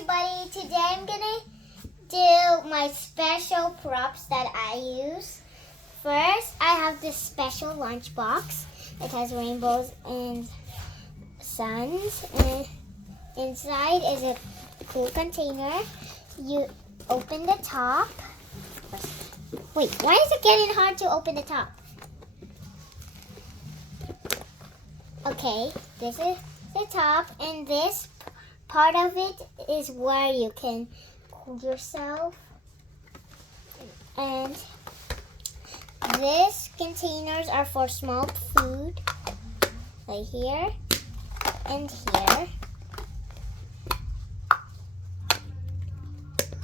everybody, today I'm gonna do my special props that I use. First, I have this special lunchbox. It has rainbows and suns, and inside is a cool container. You open the top. Wait, why is it getting hard to open the top? Okay, this is the top, and this part of it is where you can cool yourself. And these containers are for small food, like here and here.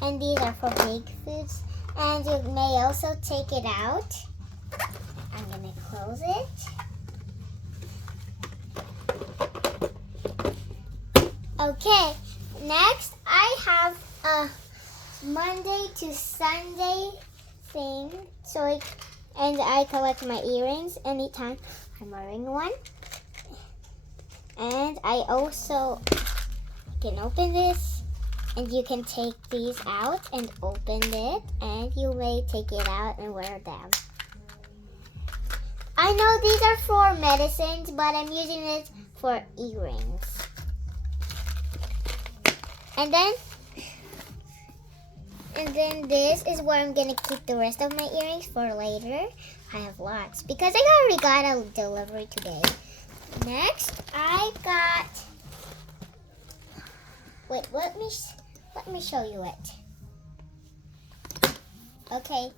And these are for big foods. And you may also take it out. I'm gonna close it. Okay, next I have a Monday to Sunday thing. And I collect my earrings anytime I'm wearing one. And I also can open this, and you can take these out and open it, and you may take it out and wear them. I know these are for medicines, but I'm using it for earrings. And then this is where I'm gonna keep the rest of my earrings for later. I have lots because I already got a delivery today. Next, I got. Wait, let me show you it. Okay.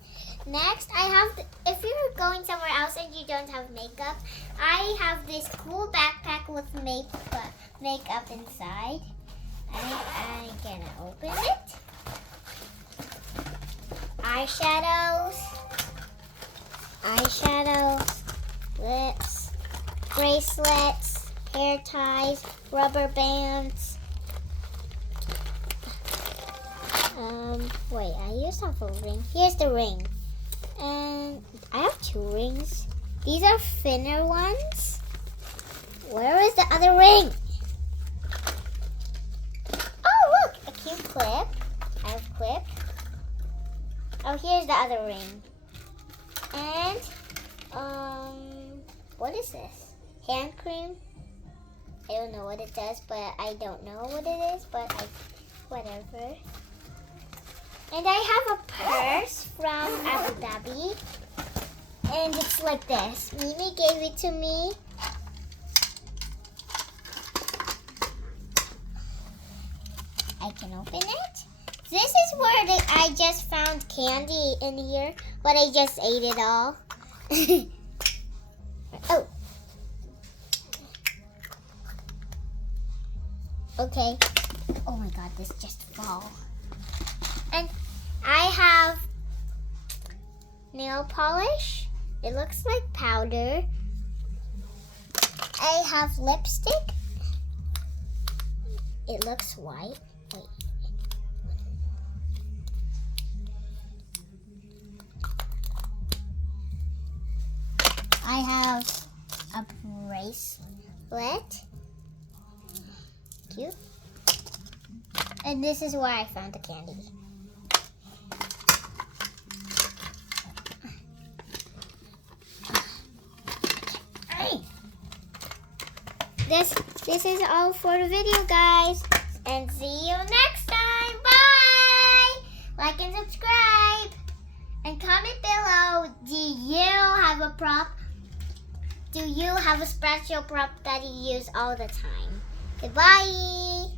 Next, I have. If you're going somewhere else and you don't have makeup, I have this cool backpack with makeup inside. I'm gonna open it. Eyeshadows, lips, bracelets, hair ties, rubber bands. Wait, I used to have a ring. Here's the ring. And I have 2 rings. These are thinner ones. Where is the other ring? Cute clip. I have clip. Oh, here's the other ring. And what is this? Hand cream. I don't know what it does, but I don't know what it is, but whatever. And I have a purse from Abu Dhabi, and it's like this. Mimi gave it to me. I can open it. This is where I just found candy in here, but I just ate it all. Oh. Okay. Oh my god, this just fell. And I have nail polish. It looks like powder. I have lipstick. It looks white. Wait. I have a bracelet. Cute. And this is where I found the candy. This is all for the video, guys. And see you next time. Bye! Like and subscribe. And comment below, do you have a prop? Do you have a special prop that you use all the time? Goodbye!